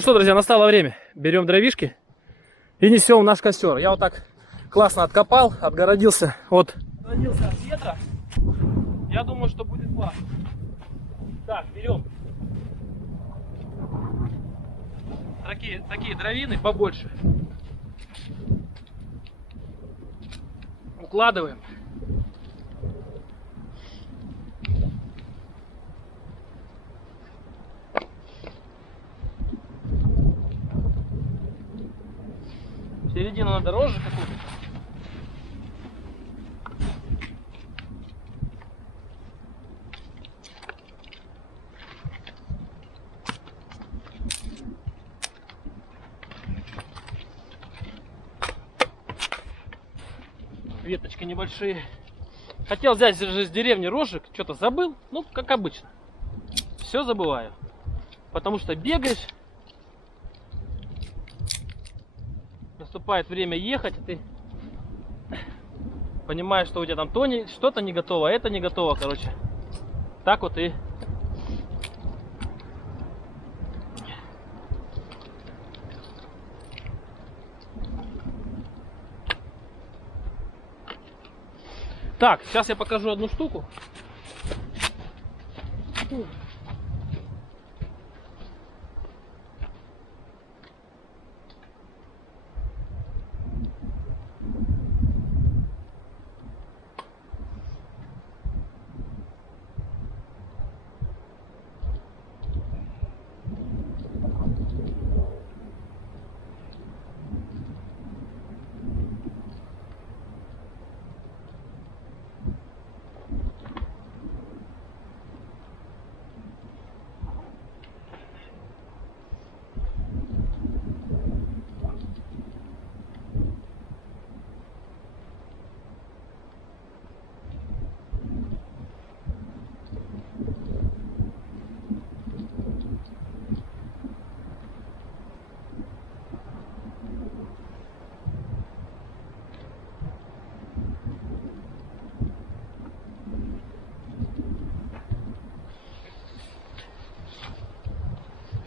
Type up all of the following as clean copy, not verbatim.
Что, друзья, настало время. Берем дровишки и несем в наш костер. Я вот так классно откопал, отгородился от ветра. Я думаю, что будет классно. Так, берем такие дровины побольше. Укладываем. В середину надо рожу какую-то. Веточки небольшие. Хотел взять же с деревни рожек, что-то забыл. Ну, как обычно. Все забываю. Потому что бегаешь. Наступает время ехать, и ты понимаешь, что у тебя там что-то не готово, а это не готово, короче. Так вот и... Так, сейчас я покажу одну штуку.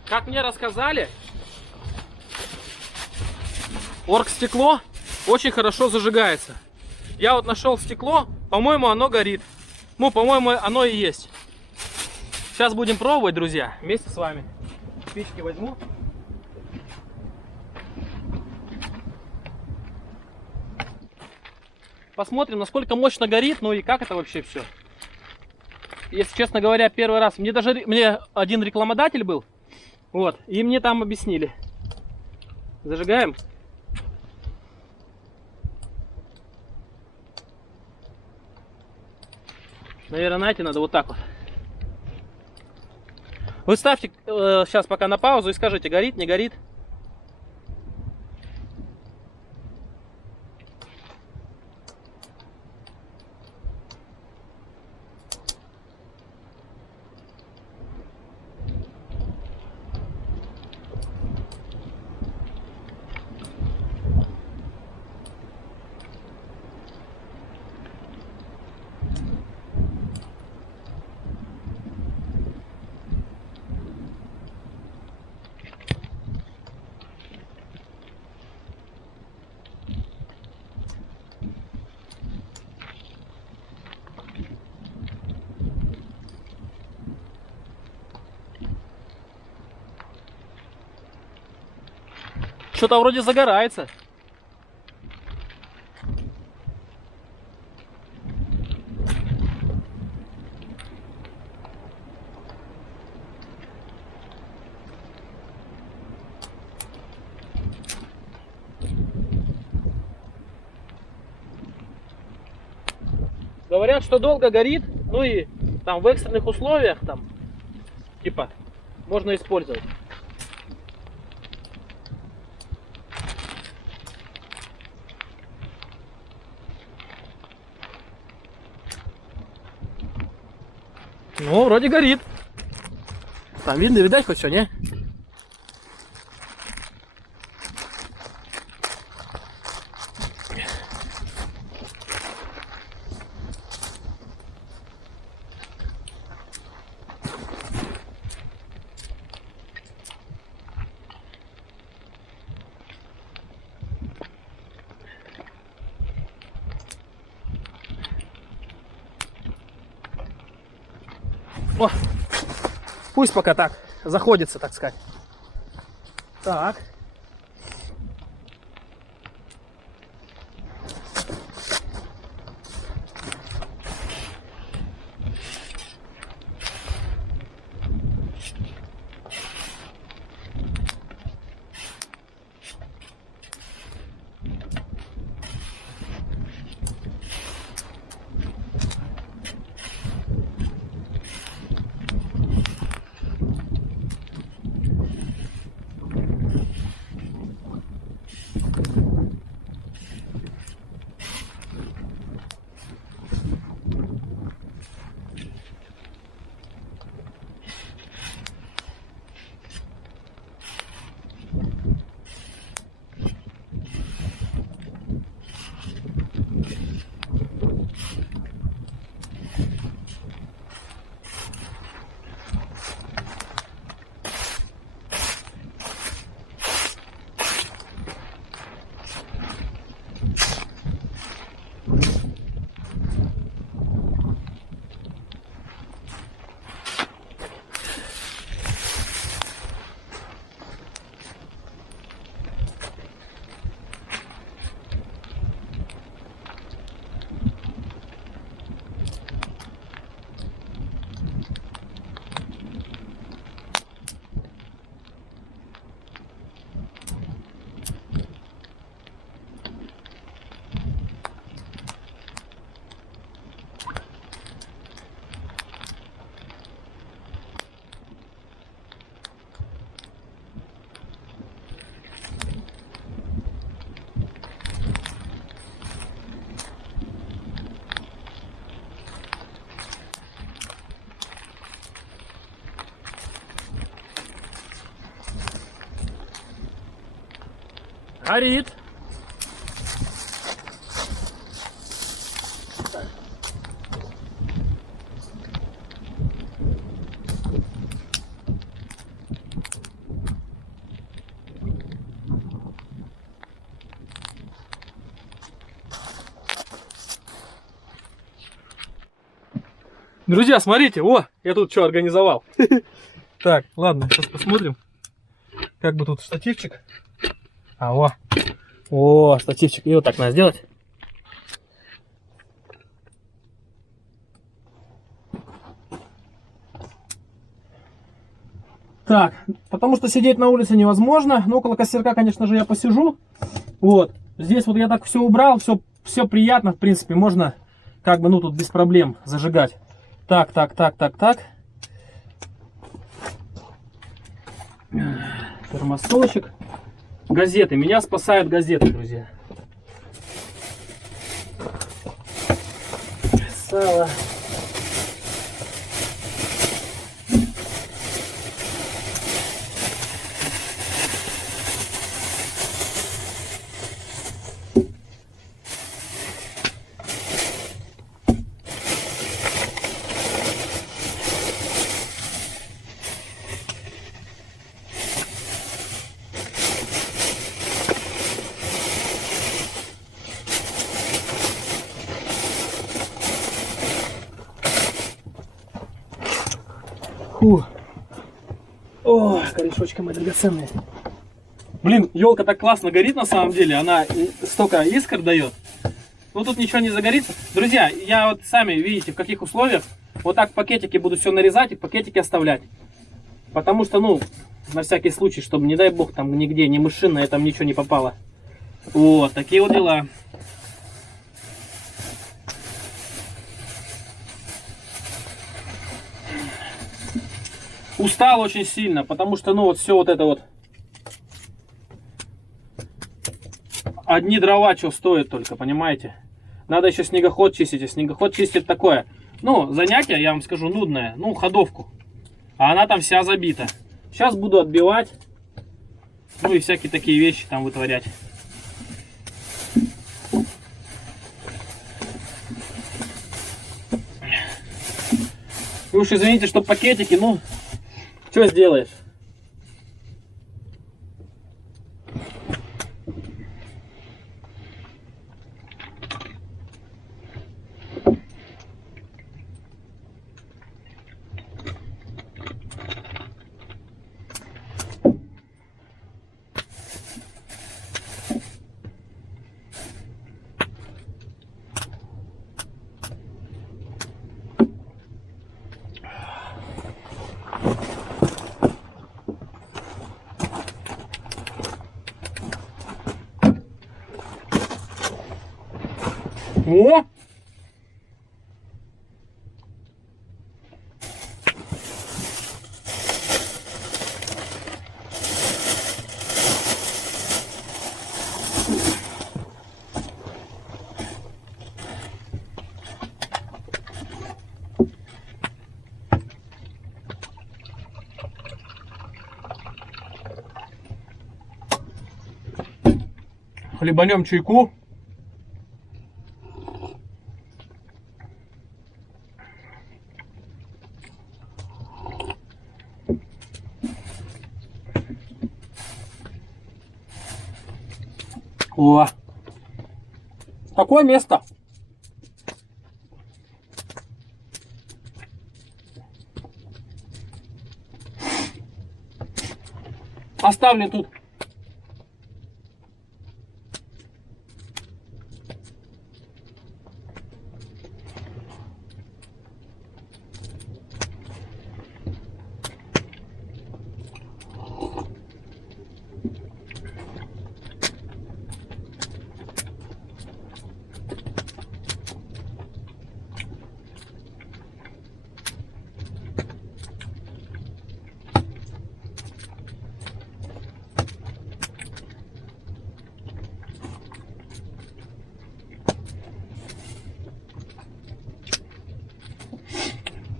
Как мне рассказали, оргстекло очень хорошо зажигается. Я вот нашел стекло, по-моему, оно горит. Ну, по-моему, оно и есть. Сейчас будем пробовать, друзья, вместе с вами. Спички возьму. Посмотрим, насколько мощно горит, ну и как это вообще все. Если честно говоря, первый раз. Мне один рекламодатель был. Вот, и мне там объяснили. Зажигаем. Наверное, знаете, надо вот так вот. Вы ставьте сейчас пока на паузу и скажите, горит, не горит. Что-то вроде загорается. Говорят, что долго горит, ну и там в экстренных условиях там, типа, можно использовать. Ну, вроде горит. Там видно, видать хоть все, не? О, пусть пока так заходится, так сказать. Так. Горит. Друзья, смотрите, о, я тут что организовал. Так, ладно, сейчас посмотрим, как бы тут штативчик. О, штативчик, и вот так надо сделать. Так, потому что сидеть на улице невозможно, но около костерка, конечно же, я посижу. Вот, здесь вот я так все убрал, все приятно, в принципе, можно как бы, ну, тут без проблем зажигать. Так. Термосточек. Газеты. Меня спасают газеты, друзья. Сало. Фу. О, корешочки мои драгоценные. Блин, елка так классно горит на самом деле. Она столько искр дает. Ну тут ничего не загорится. Друзья, я вот сами видите в каких условиях. Вот так пакетики буду все нарезать и пакетики оставлять. Потому что, ну, на всякий случай, чтобы, не дай бог, там нигде, ни мышиное, там ничего не попало. Вот, такие вот дела. Устал очень сильно, потому что, ну, вот все вот это вот. Одни дрова что стоят только, понимаете? Надо еще снегоход чистить, а снегоход чистит такое. Ну, занятие, я вам скажу, нудное. Ну, ходовку. А она там вся забита. Сейчас буду отбивать. Ну и всякие такие вещи там вытворять. Вы уж извините, что пакетики, ну, что сделаешь? О! Хлебанем чайку. О, такое место. Оставлю тут.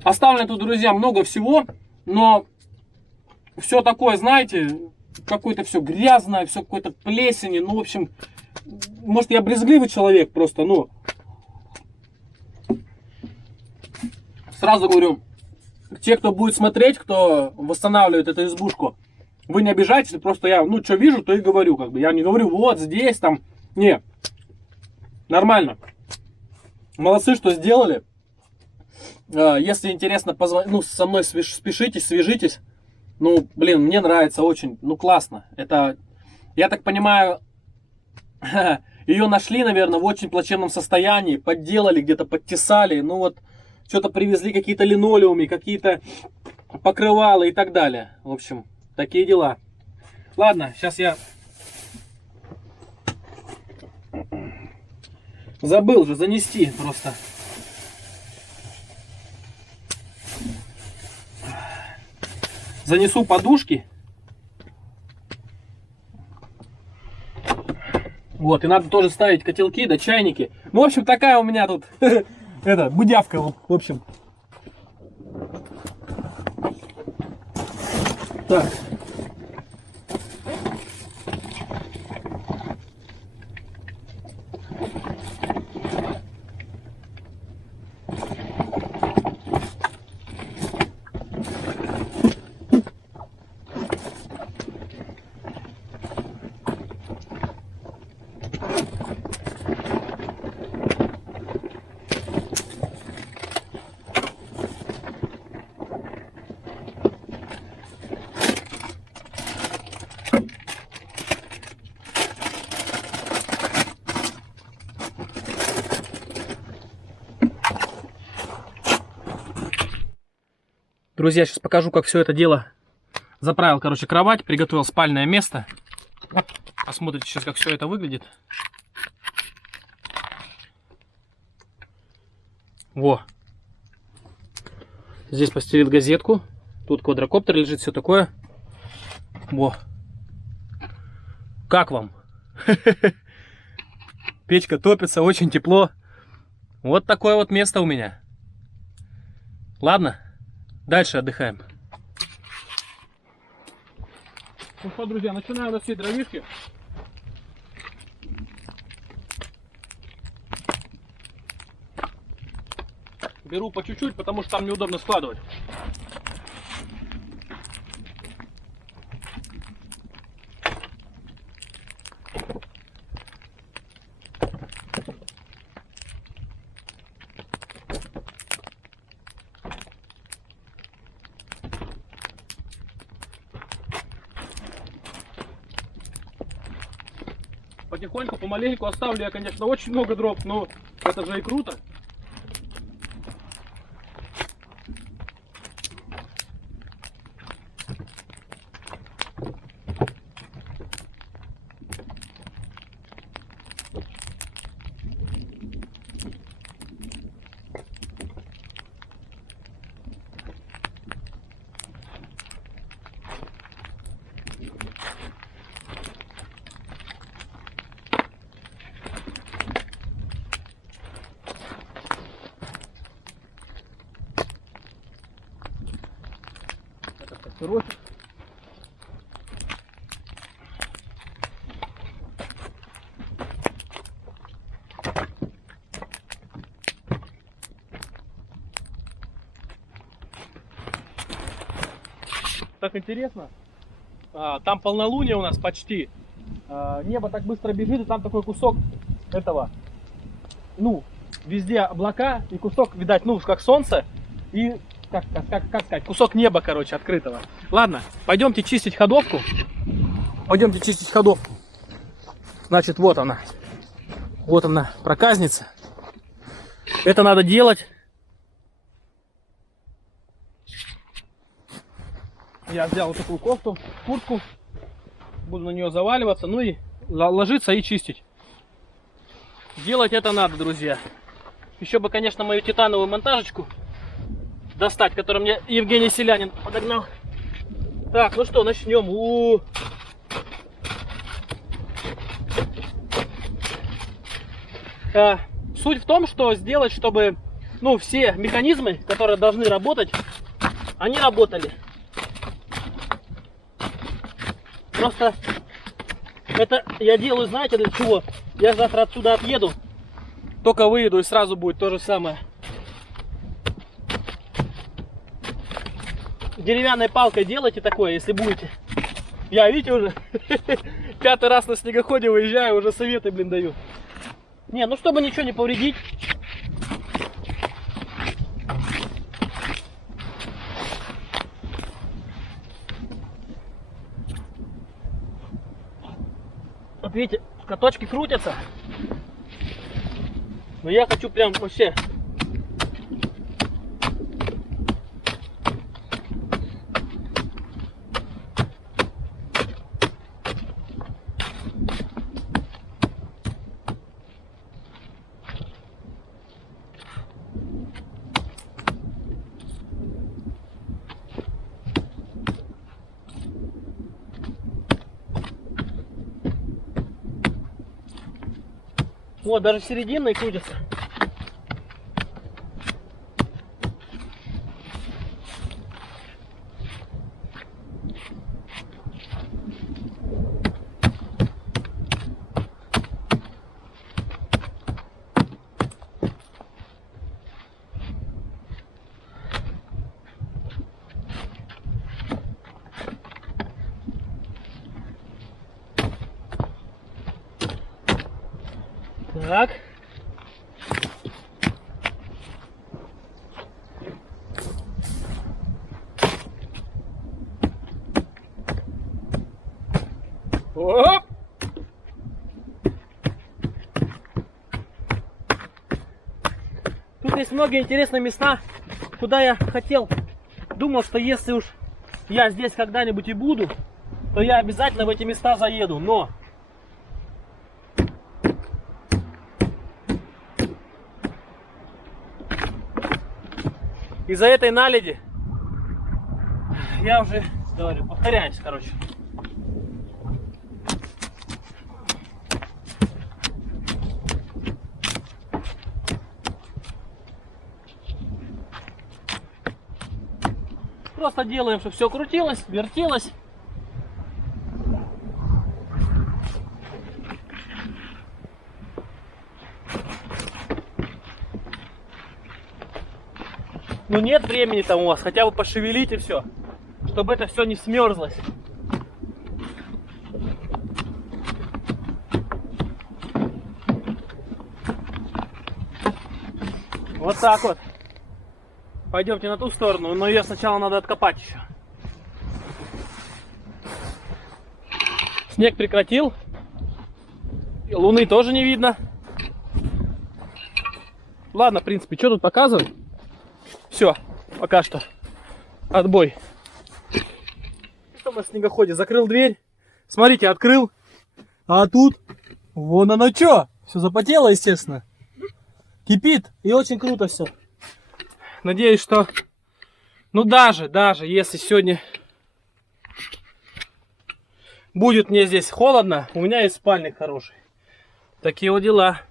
Оставлено тут, друзья, много всего, но все такое, знаете, какое-то все грязное, все какое-то плесени, ну, в общем, может, я брезгливый человек просто, ну, сразу говорю, те, кто будет смотреть, кто восстанавливает эту избушку, вы не обижайтесь, просто я, ну, что вижу, то и говорю, как бы, я не говорю, вот здесь, там, не, нормально, молодцы, что сделали. Если интересно, ну, со мной спешитесь, свяжитесь. Ну, блин, мне нравится очень. Ну, классно. Это, я так понимаю, ее нашли, наверное, в очень плачевном состоянии. Подделали, где-то подтесали. Ну, вот, что-то привезли, какие-то линолеумы, какие-то покрывала и так далее. В общем, такие дела. Ладно, сейчас я... Забыл же занести просто. Занесу подушки. Вот, и надо тоже ставить котелки, да чайники. Ну, в общем, такая у меня тут, это, будявка, в общем. Так. Друзья, сейчас покажу, как все это дело заправил, короче, кровать, приготовил спальное место. Посмотрите сейчас, как все это выглядит. Во. Здесь постелил газетку. Тут квадрокоптер лежит, все такое. Во. Как вам? Печка топится, очень тепло. Вот такое вот место у меня. Ладно. Дальше отдыхаем. Ну что, друзья, начинаю носить дровишки. Беру по чуть-чуть, потому что там неудобно складывать. Потихоньку, помаленьку оставлю я, конечно, очень много дров, но это же и круто. так интересно. Там полнолуние у нас почти. Небо так быстро бежит, и там такой кусок этого. Ну, везде облака, и кусок, видать, ну, как солнце. И, как сказать, кусок неба, короче, открытого. Ладно, пойдемте чистить ходовку. Пойдемте чистить ходовку. Значит, вот она. Вот она, проказница. Это надо делать. Я взял вот такую кофту, куртку. Буду на нее заваливаться, ну и ложиться и чистить. Делать это надо, друзья. Еще бы, конечно, мою титановую монтажечку достать, которую мне Евгений Селянин подогнал. Так, ну что, начнем. Суть в том, что сделать, чтобы, ну, все механизмы, которые должны работать, они работали. Просто это я делаю, знаете, для чего? Я завтра отсюда отъеду, только выеду и сразу будет то же самое. Деревянной палкой делайте такое, если будете. Я, видите, уже 5-й раз на снегоходе выезжаю, уже советы, блин, даю. Не, ну чтобы ничего не повредить. Вот видите, каточки крутятся. Но я хочу прям вообще. Вот, даже серединные крутятся. Так. Оп! Тут есть много интересных места, куда я хотел. Думал, что если уж я здесь когда-нибудь и буду, то я обязательно в эти места заеду. Но из-за этой наледи я уже говорю, повторяюсь, короче. Просто делаем, чтобы все крутилось, вертелось. Ну нет времени там у вас, хотя бы пошевелите все, чтобы это все не смерзлось. Вот так вот. Пойдемте на ту сторону, но ее сначала надо откопать еще. Снег прекратил. И луны тоже не видно. Ладно, в принципе, что тут показывать? Все, пока что. Отбой. Что на снегоходе? Закрыл дверь. Смотрите, открыл. А тут вон оно что. Все запотело, естественно. Кипит. И очень круто все. Надеюсь, что... Ну даже если сегодня будет мне здесь холодно, у меня есть спальник хороший. Такие вот дела.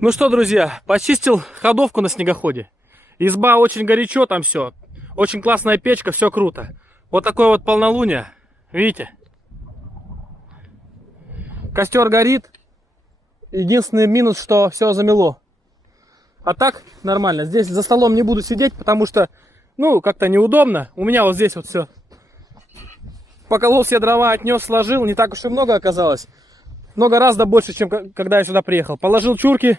Ну что, друзья, почистил ходовку на снегоходе. Изба очень горячо, там все. Очень классная печка, все круто. Вот такое вот полнолуние. Видите? Костер горит. Единственный минус, что все замело. А так нормально. Здесь за столом не буду сидеть, потому что, ну, как-то неудобно. У меня вот здесь вот все. Поколол все дрова, отнес, сложил. Не так уж и много оказалось. Но гораздо больше, чем когда я сюда приехал. Положил чурки,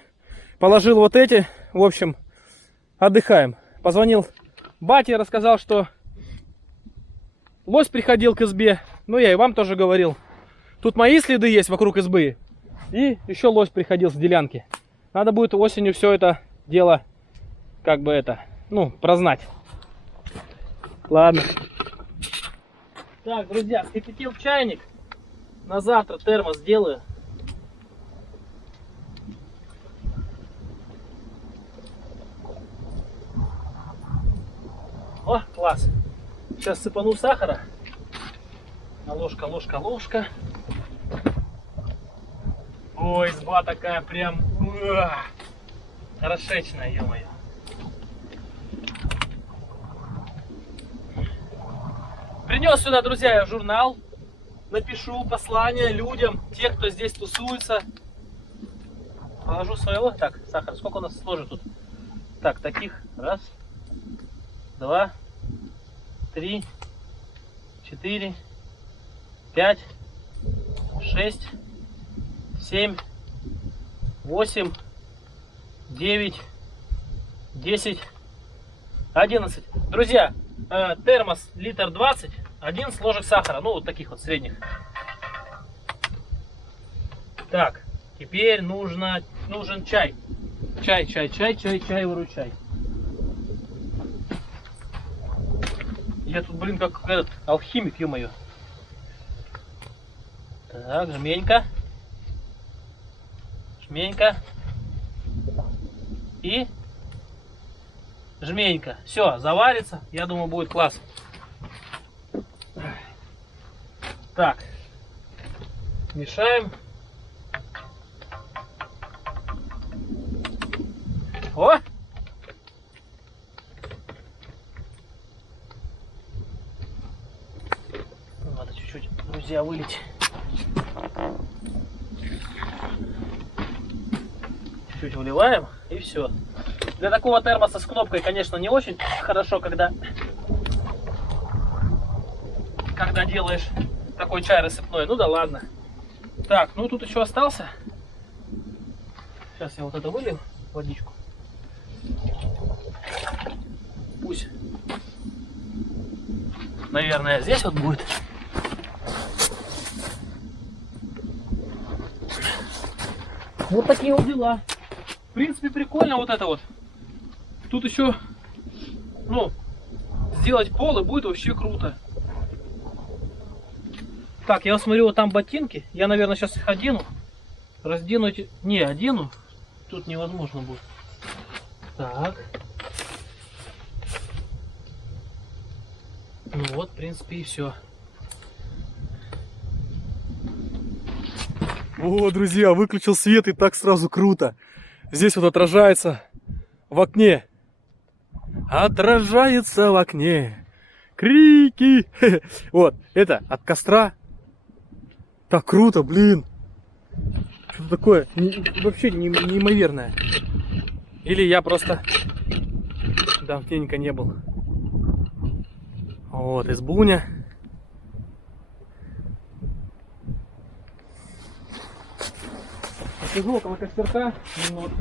положил вот эти. В общем, отдыхаем. Позвонил бате, рассказал, что лось приходил к избе. Ну, я и вам тоже говорил. Тут мои следы есть вокруг избы. И еще лось приходил с делянки. Надо будет осенью все это дело, как бы это, ну, прознать. Ладно. Так, друзья, вскипятил чайник. На завтра термос сделаю. О, класс. Сейчас сыпану сахара. Ложка, ложка, ложка. Ой, изба такая прям хорошечная, ё-моё. Принес сюда, друзья, я журнал. Напишу послание людям, тех, кто здесь тусуется. Положу своего. Так, сахар. Сколько у нас сложит тут? Так, таких. Раз, два, три, 4, 5, 6, 7, 8, 9, 10, 11. Друзья, термос литр 20, 11 ложек сахара, ну вот таких вот средних. Так, теперь нужен чай. Чай, выручай. Я тут, блин, как этот алхимик, ё-моё. Так, жменька. Жменька. И жменька. Все, заварится. Я думаю, будет класс. Так. Мешаем. О! Надо чуть-чуть, друзья, вылить. Чуть-чуть выливаем и все. Для такого термоса с кнопкой, конечно, не очень хорошо, когда делаешь такой чай рассыпной. Ну да ладно. Так, ну тут еще остался. Сейчас я вот это вылью, водичку. Пусть, наверное, здесь вот будет. Вот такие вот дела. В принципе, прикольно вот это вот. Тут еще, ну, сделать пол, и будет вообще круто. Так, я смотрю, вот там ботинки. Я, наверное, сейчас их одену. Раздену эти... Не, одену. Тут невозможно будет. Так. Ну вот, в принципе, и все. О, друзья, выключил свет, и так сразу круто. Здесь вот отражается в окне. Отражается в окне. Крики. Вот, это от костра. Так круто, блин. Что-то такое вообще неимоверное. Или я просто давненько не был. Вот, избуня. Сижу около костерка немного.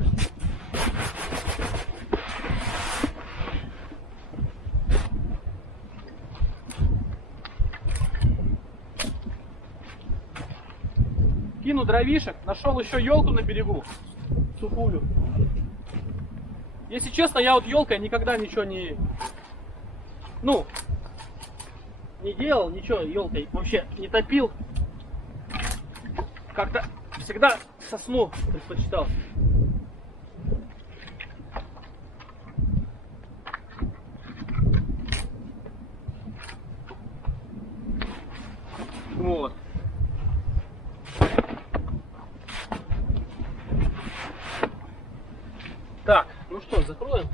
Кину дровишек, нашел еще елку на берегу, сухую. Если честно, я вот елкой никогда ничего не, ну, не делал, ничего елкой вообще не топил. Как-то всегда сосну предпочитал. Вот. Ну что, закроем?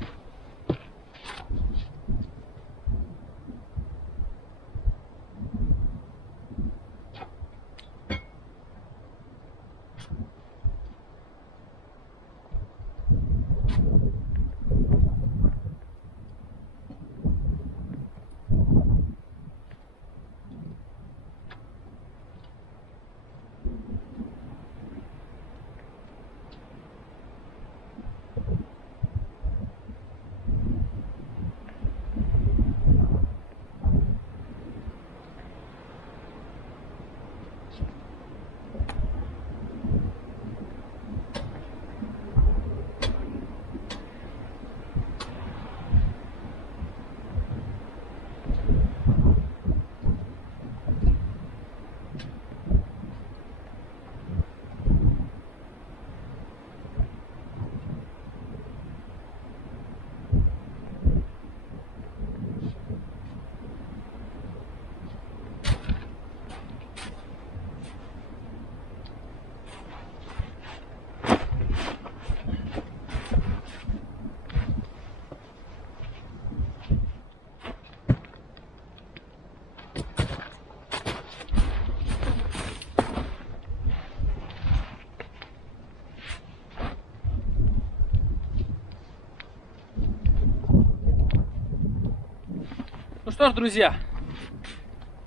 Ну что ж, друзья,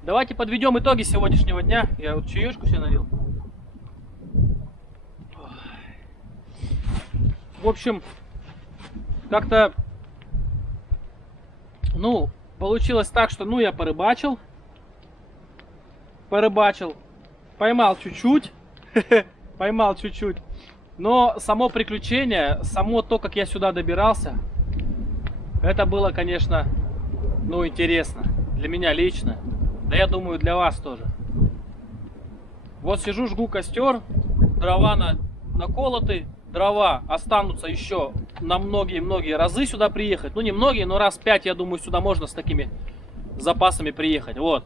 давайте подведем итоги сегодняшнего дня. Я вот чаечку себе налил. В общем, как-то, ну, получилось так, что, ну, я порыбачил, поймал чуть-чуть, но само приключение, само то, как я сюда добирался, это было, конечно, ну, интересно. Для меня лично. Да я думаю, для вас тоже. Вот сижу, жгу костер. Дрова наколоты. Дрова останутся еще на многие-многие разы сюда приехать. Ну, не многие, но раз 5, я думаю, сюда можно с такими запасами приехать. Вот.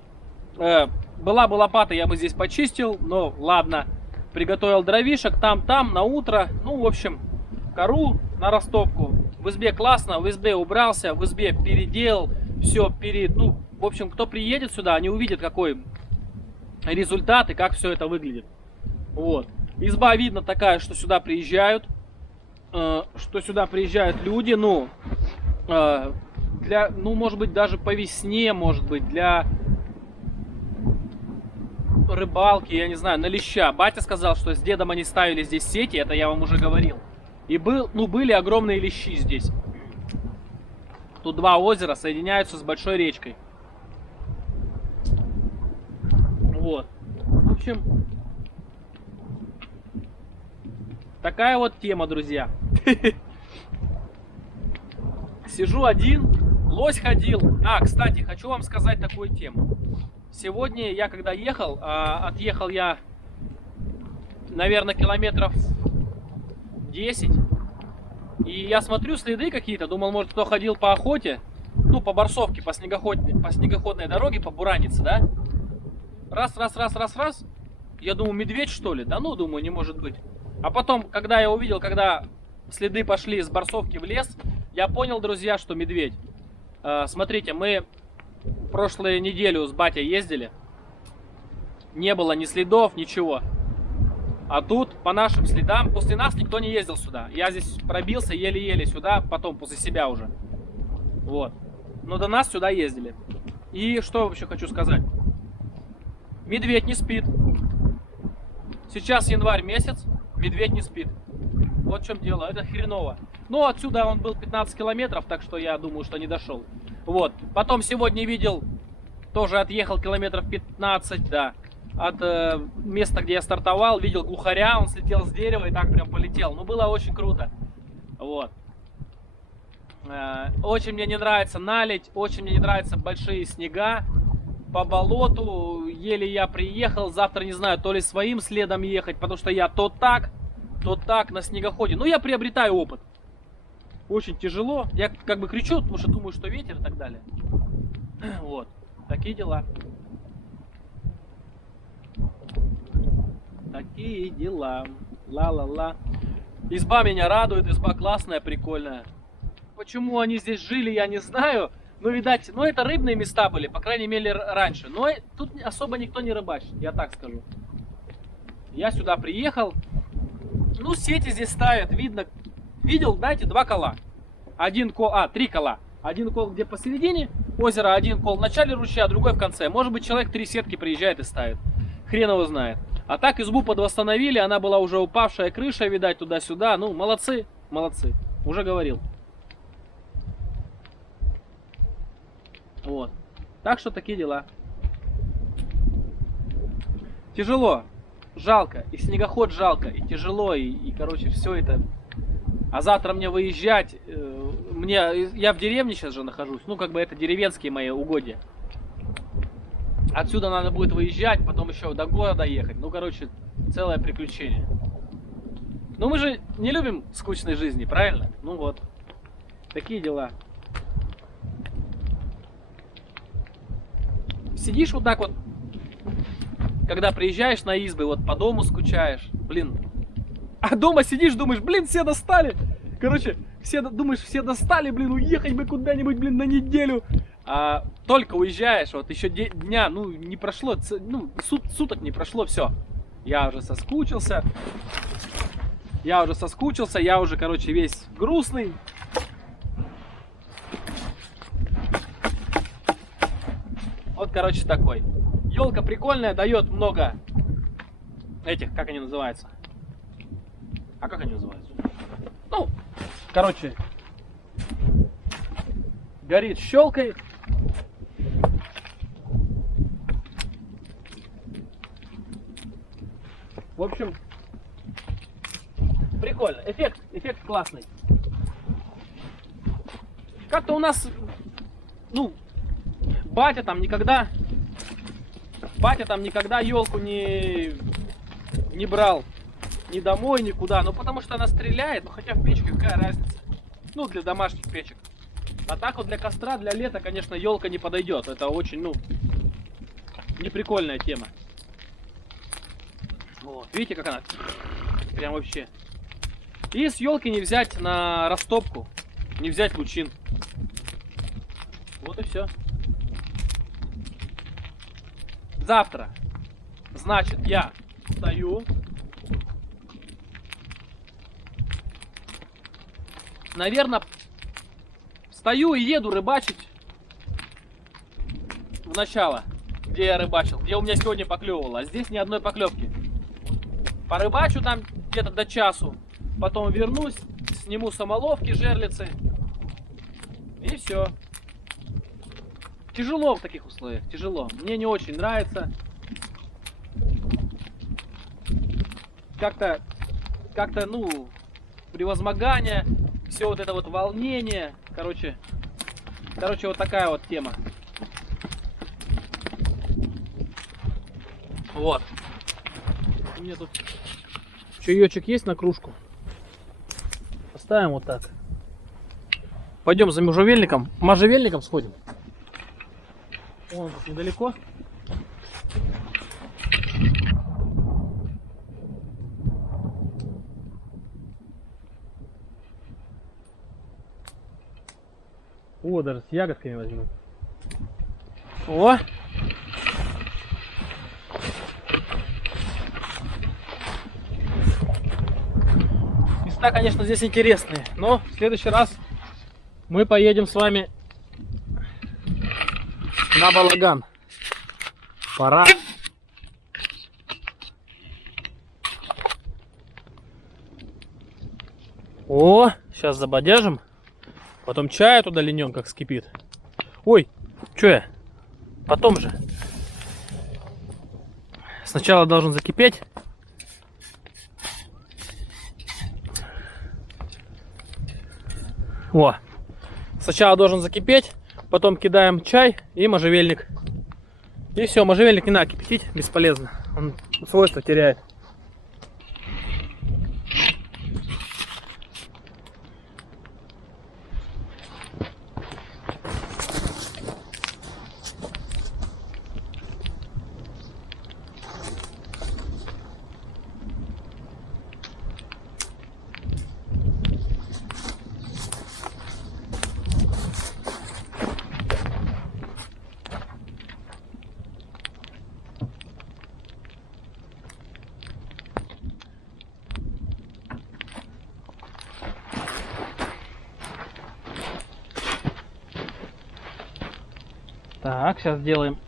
Была бы лопата, я бы здесь почистил. Но ладно. Приготовил дровишек. Там, на утро. Ну, в общем, кору на растопку. В избе классно. В избе убрался. В избе переделал. Все, ну, в общем, кто приедет сюда, они увидят, какой результат и как все это выглядит. Вот. Изба видно такая, что сюда приезжают. Люди, ну, ну, может быть, даже по весне, может быть, для рыбалки, я не знаю, на леща. Батя сказал, что с дедом они ставили здесь сети, это я вам уже говорил. И были огромные лещи здесь. Тут 2 озера соединяются с большой речкой. Вот. В общем, такая вот тема, друзья. Сижу один, лось ходил. Кстати, хочу вам сказать такую тему. Сегодня я когда ехал, отъехал я, наверное, километров 10. И я смотрю, следы какие-то, думал, может, кто ходил по охоте, ну, по Барсовке, по снегоходной дороге, по Буранице, да? Раз. Я думаю, медведь, что ли? Да ну, думаю, не может быть. А потом, когда я увидел, когда следы пошли с Барсовки в лес, я понял, друзья, что медведь. Смотрите, мы прошлую неделю с батей ездили, не было ни следов, ничего. А тут, по нашим следам, после нас никто не ездил сюда. Я здесь пробился еле-еле сюда, потом после себя уже. Вот. Но до нас сюда ездили. И что вообще хочу сказать. Медведь не спит. Сейчас январь месяц, медведь не спит. Вот в чем дело, это хреново. Ну, отсюда он был 15 километров, так что я думаю, что не дошел. Вот. Потом сегодня видел, тоже отъехал километров 15, да. От места, где я стартовал, видел глухаря, он слетел с дерева и так прям полетел. Ну, было очень круто. Вот. Очень мне не нравится наледь, очень мне не нравятся большие снега. По болоту еле я приехал, завтра не знаю, то ли своим следом ехать, потому что я то так на снегоходе. Ну, я приобретаю опыт. Очень тяжело. Я как бы кричу, потому что думаю, что ветер и так далее. Вот. Такие дела. Такие дела. Ла-ла-ла. Изба меня радует, изба классная, прикольная. почему они здесь жили, я не знаю. Ну, видать, ну это рыбные места были, по крайней мере, раньше. Но тут особо никто не рыбачит, я так скажу. Я сюда приехал. Ну, сети здесь ставят, видно. Видел, знаете, два кола. Три кола. Один кол где посередине озера, один кол в начале ручья, другой в конце. Может быть, человек 3 сетки приезжает и ставит. Хрен его знает. А так избу подвосстановили, она была уже упавшая, крыша, видать, туда-сюда. Ну, молодцы, молодцы. Уже говорил. Вот. Так что такие дела. Тяжело. Жалко. И снегоход жалко. И тяжело. И короче, все это. А завтра мне выезжать. Я в деревне сейчас же нахожусь. Ну, как бы это деревенские мои угодья. Отсюда надо будет выезжать, потом еще до города ехать. Ну, короче, целое приключение. Но мы же не любим скучной жизни, правильно? Ну вот. Такие дела. Сидишь вот так вот, когда приезжаешь на избы, вот по дому скучаешь, блин. А дома сидишь, думаешь, блин, все достали. Короче, думаешь, все достали, блин, уехать бы куда-нибудь, блин, на неделю. А только уезжаешь, вот еще дня, ну, не прошло, ну, суток не прошло, все. Я уже соскучился. Я уже, короче, весь грустный. Вот, короче, такой. Елка прикольная, дает много этих, как они называются? А как они называются? Ну, короче, горит, щелкает. В общем, прикольно. Эффект классный. Как-то у нас, ну, батя там никогда елку не брал ни домой, никуда. Ну, потому что она стреляет, ну, хотя в печке какая разница. Ну, для домашних печек. А так вот для костра, для лета, конечно, елка не подойдет. Это очень, ну, неприкольная тема. Вот, видите, как она? Прям вообще. И с елки не взять на растопку, не взять лучин. Вот и все. Завтра, значит, я встаю. Наверное, встаю и еду рыбачить в начало, где я рыбачил, где у меня сегодня поклевывало. А здесь ни одной поклевки. Порыбачу там где-то до часу. Потом вернусь, сниму самоловки, жерлицы. И все. Тяжело в таких условиях, тяжело. Мне не очень нравится. Как-то, ну, превозмогание, все вот это вот волнение. Короче, вот такая вот тема. Вот. У меня тут чаечек есть на кружку. Поставим вот так. Пойдем за можжевельником сходим. Вон тут недалеко. О, даже с ягодками возьму. О! Места, конечно, здесь интересные, но в следующий раз мы поедем с вами на балаган. Пора. О, сейчас забодяжим. Потом чая туда линем, как скипит. Ой, что я? Потом же. Сначала должен закипеть. О, сначала должен закипеть, потом кидаем чай и можжевельник. И все, можжевельник не надо кипятить, бесполезно. Он свойства теряет. Так, сейчас сделаем.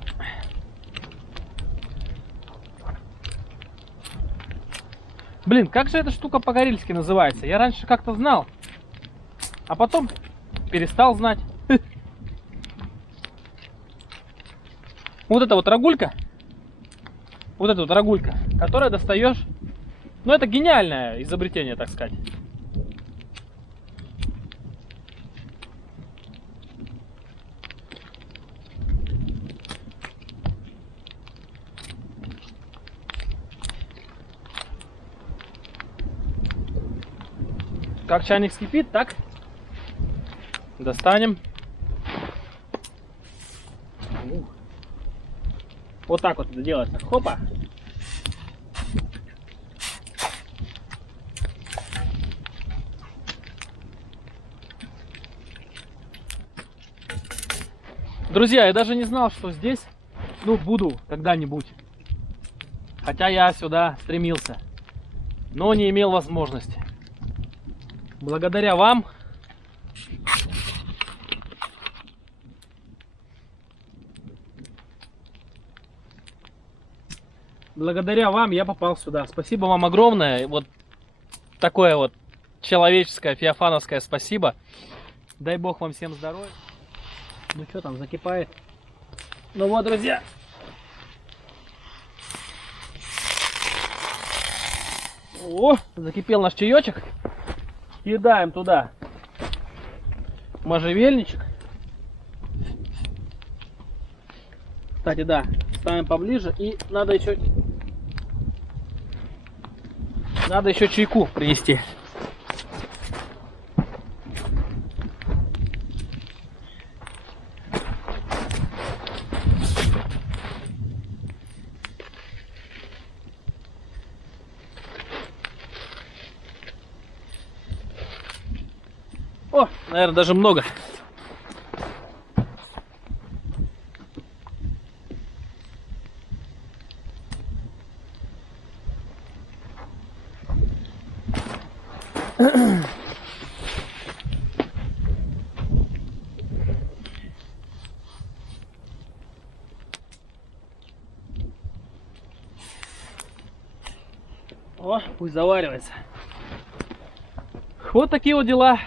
Блин, как же эта штука по-карельски называется? Я раньше как-то знал, а потом перестал знать. Вот это вот рогулька. Вот эта вот рогулька, которая достаешь. Ну, это гениальное изобретение, так сказать. Как чайник скипит, так достанем. Вот так вот это делается. Хопа. Друзья, я даже не знал, что здесь, ну, буду когда-нибудь. Хотя я сюда стремился, но не имел возможности. Благодаря вам я попал сюда. Спасибо вам огромное. Вот такое вот человеческое, феофановское спасибо. Дай бог вам всем здоровья. Ну что там, закипает? Ну вот, друзья. О, закипел наш чаечек. Кидаем туда можжевельничек. Кстати, да, ставим поближе. И надо еще чайку принести. О, наверное, даже много. О, пусть заваривается. Вот такие вот дела.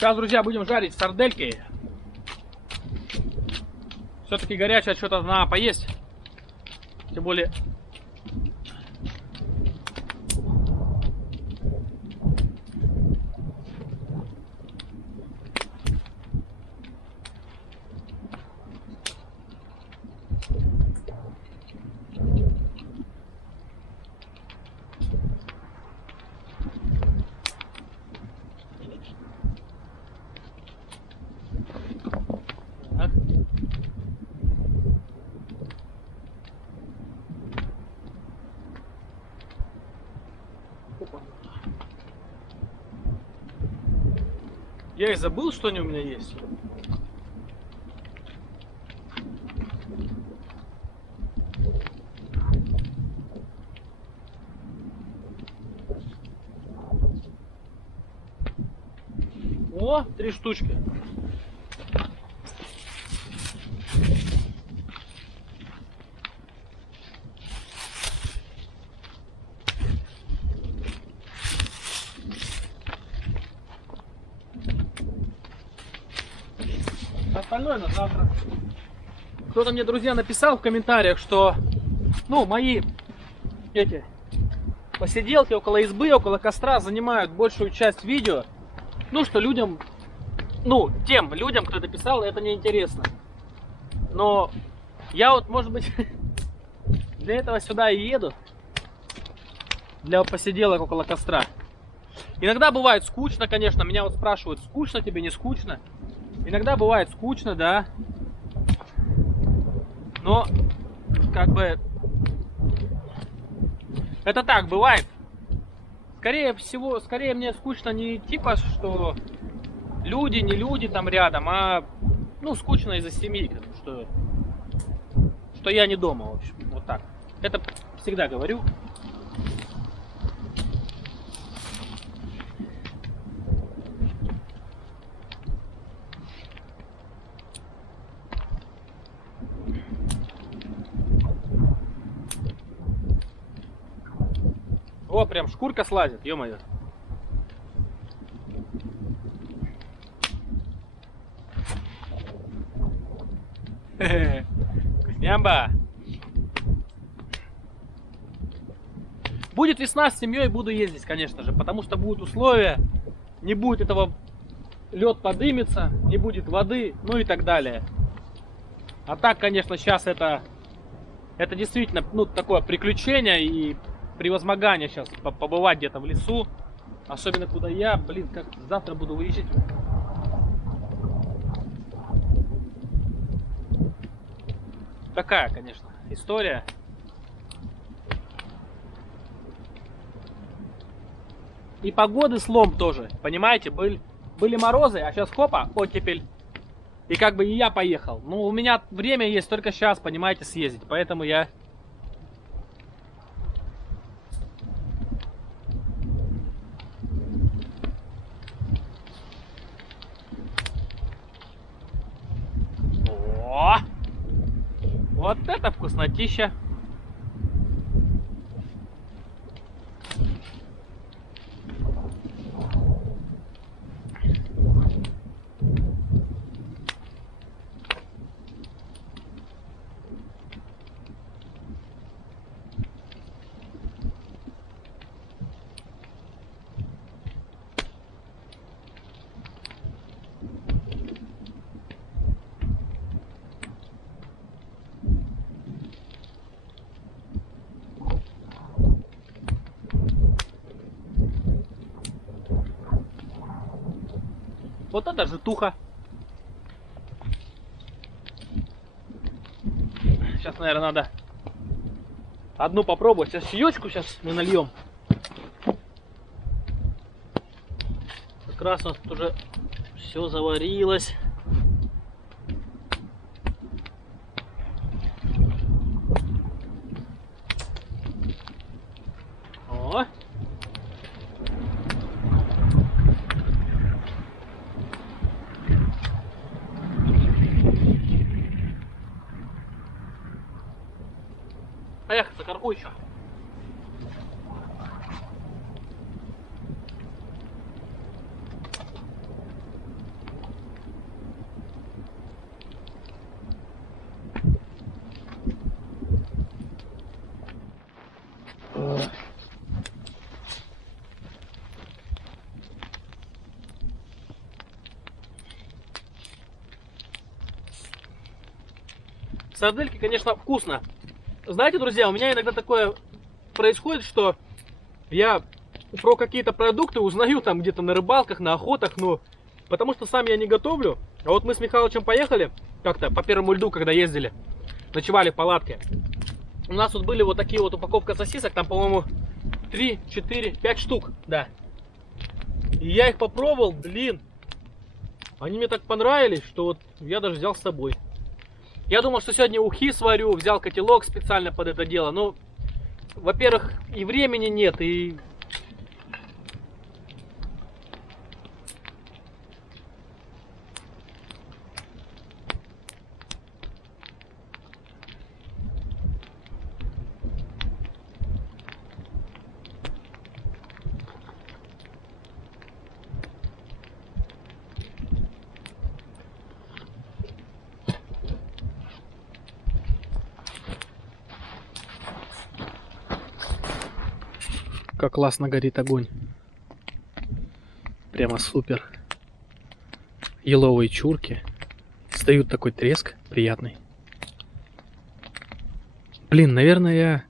Сейчас, друзья, будем жарить сардельки. Все-таки горячее что-то надо поесть. Тем более... Так. Я и забыл, что они у меня есть. О, 3 штучки. Остальное на завтра. Кто-то мне, друзья, написал в комментариях, что, ну, мои эти посиделки около избы, около костра занимают большую часть видео. Ну, что людям, ну, тем людям, кто это писал, это неинтересно. Но я вот, может быть, для этого сюда и еду. Для посиделок около костра. Иногда бывает скучно, конечно. Меня вот спрашивают, скучно тебе, не скучно? Иногда бывает скучно, да. Но, как бы, это так, бывает. Скорее всего, скорее мне скучно не типа, что люди, не люди там рядом, а, ну, скучно из-за семьи, что я не дома, в общем, вот так. Это всегда говорю. О, прям шкурка слазит, ё-моё. Вкуснямба. Будет весна, с семьей буду ездить, конечно же, потому что будут условия, не будет этого, лед подымется, не будет воды, ну и так далее. А так, конечно, сейчас это действительно, ну, такое приключение и превозмогание сейчас, побывать где-то в лесу, особенно куда я, блин, как завтра буду выезжать. Такая, конечно, история. И погоды слом тоже, понимаете, были морозы, а сейчас хопа, оттепель. И как бы и я поехал. Ну, у меня время есть только сейчас, понимаете, съездить, поэтому я... О! Вот это вкуснотища! Вот это житуха. Сейчас, наверное, надо одну попробовать. Сейчас чаечку сейчас мы нальем. Как раз у нас тут уже все заварилось. О! Эх, закорку еще. Сардельки, конечно, вкусно. Знаете, друзья, у меня иногда такое происходит, что я про какие-то продукты узнаю там где-то на рыбалках, на охотах, но потому что сам я не готовлю. А вот мы с Михалычем поехали как-то по первому льду, когда ездили, ночевали в палатке. У нас тут были вот такие вот упаковка сосисок, там, по-моему, 3, 4, 5 штук, да. И я их попробовал, блин, они мне так понравились, что вот я даже взял с собой. Я думал, что сегодня ухи сварю, взял котелок специально под это дело, но, во-первых, и времени нет, и... Как классно горит огонь. Прямо супер. Еловые чурки. Встают такой треск приятный. Блин, наверное,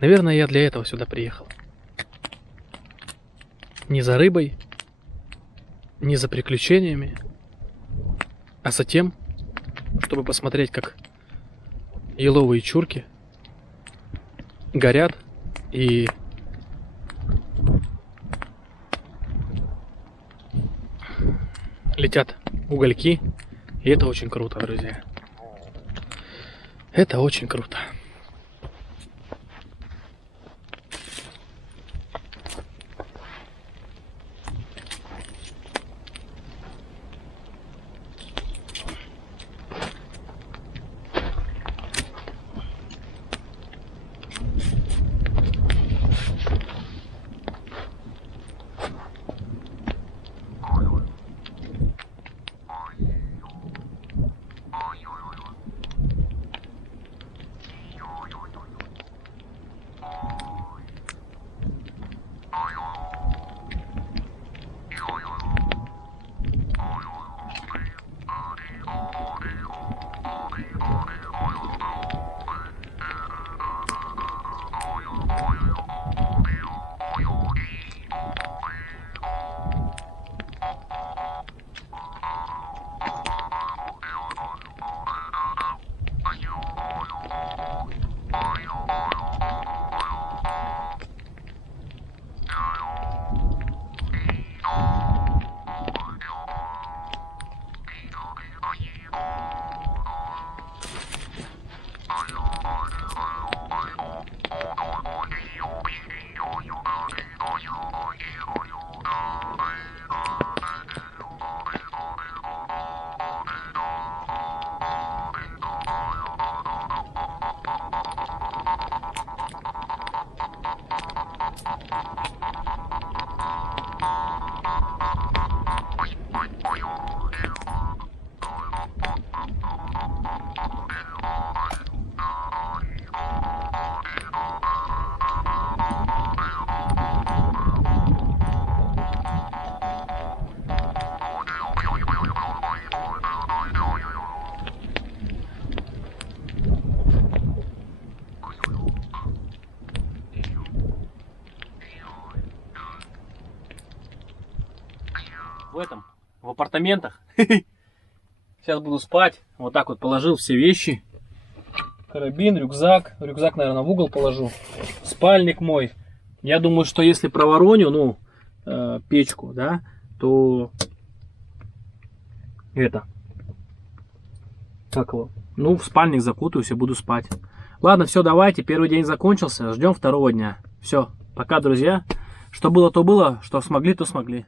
я для этого сюда приехал. Не за рыбой, не за приключениями, а за тем, чтобы посмотреть, как еловые чурки горят и летят угольки. И это очень круто, друзья. Это очень круто. В апартаментах. Сейчас буду спать. Вот так вот положил все вещи. Карабин, рюкзак. Рюкзак, наверное, в угол положу. Спальник мой. Я думаю, что если провороню, печку, да, то это. Как его? В спальник закутаюсь и буду спать. Ладно, все, давайте. Первый день закончился. Ждем второго дня. Все. Пока, друзья. Что было, то было. Что смогли, то смогли.